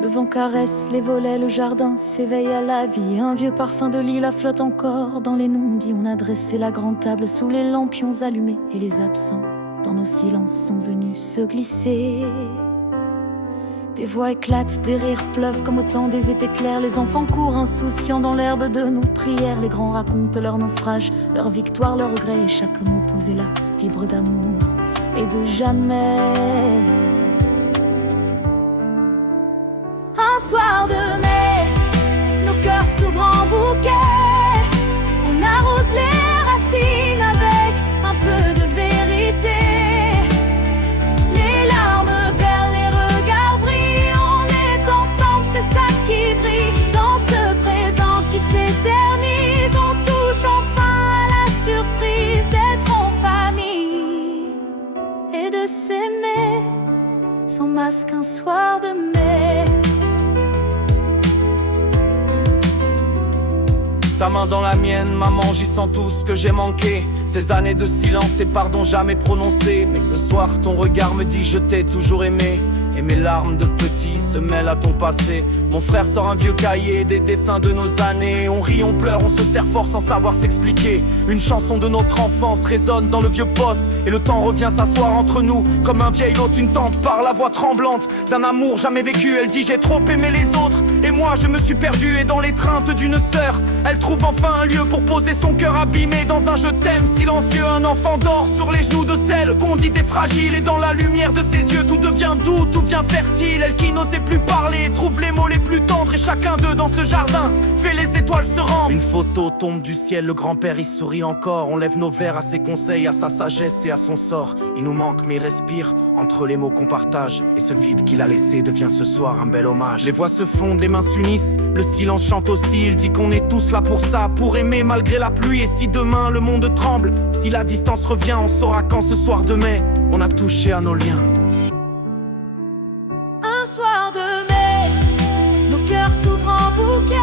Le vent caresse les volets, le jardin s'éveille à la vie. Un vieux parfum de lilas flotte encore dans les non-dits. On a dressé la grande table sous les lampions allumés, et les absents dans nos silences sont venus se glisser. Des voix éclatent, des rires pleuvent comme au temps des étés clairs. Les enfants courent insouciants dans l'herbe de nos prières. Les grands racontent leurs naufrages, leurs victoires, leurs regrets. Et chaque mot posé là vibre d'amour et de jamais. Un soir de mai, nos cœurs s'ouvrent en bouquet. On arrose les racines avec un peu de vérité. Les larmes perlent, les regards brillent. On est ensemble, c'est ça qui brille. Dans ce présent qui s'éternise, on touche enfin à la surprise d'être en famille et de s'aimer sans masque un soir de mai. Ta main dans la mienne, maman, j'y sens tout ce que j'ai manqué. Ces années de silence et pardon jamais prononcés. Mais ce soir, ton regard me dit je t'ai toujours aimé. Et mes larmes de petit se mêlent à ton passé. Mon frère sort un vieux cahier, des dessins de nos années. On rit, on pleure, on se serre fort sans savoir s'expliquer. Une chanson de notre enfance résonne dans le vieux poste. Et le temps revient s'asseoir entre nous. Comme un vieil hôte, une tante par la voix tremblante d'un amour jamais vécu. Elle dit j'ai trop aimé les autres. Et moi je me suis perdu et dans l'étreinte d'une sœur, elle trouve enfin un lieu pour poser son cœur abîmé. Dans un je t'aime silencieux, un enfant dort sur les genoux de celle qu'on disait fragile. Et dans la lumière de ses yeux tout devient doux, tout devient fertile. Elle qui n'osait plus parler trouve les mots les plus tendres. Et chacun d'eux dans ce jardin fait les étoiles se rendre. Une photo tombe du ciel, le grand-père y sourit encore. On lève nos verres à ses conseils, à sa sagesse et à son sort. Il nous manque mais il respire entre les mots qu'on partage. Et ce vide qu'il a laissé devient ce soir un bel hommage. Les voix se fondent, les mains s'unissent, le silence chante aussi. Il dit qu'on est tous là pour ça, pour aimer malgré la pluie. Et si demain le monde tremble, si la distance revient, on saura quand ce soir de mai on a touché à nos liens. Un soir de mai, nos cœurs s'ouvrent en bouquet.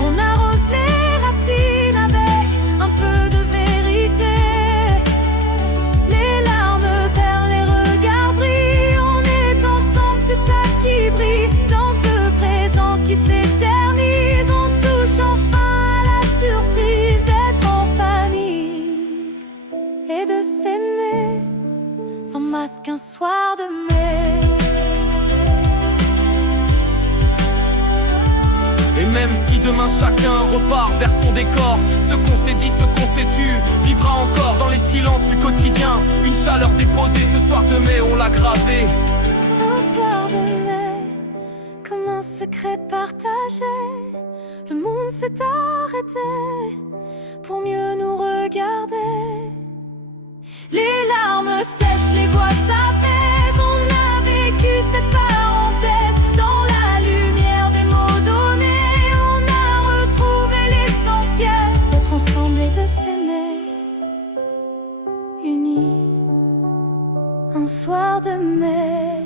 On arrose les racines avec un peu de vérité. Les larmes perlent, les regards brillent. On est ensemble, c'est ça qui brille. Dans ce présent qui s'éternise, on touche enfin à la surprise d'être en famille et de s'aimer sans masque un soir de mai. Et même si demain chacun repart vers son décor, ce qu'on s'est dit, ce qu'on s'est tu vivra encore dans les silences du quotidien. Une chaleur déposée, ce soir de mai on l'a gravé. Un soir de mai, comme un secret partagé, le monde s'est arrêté pour mieux nous regarder. Les larmes sèchent, les voix s'apaisent. On a vécu cette parenthèse dans la lumière des mots donnés. On a retrouvé l'essentiel d'être ensemble et de s'aimer, unis un soir de mai.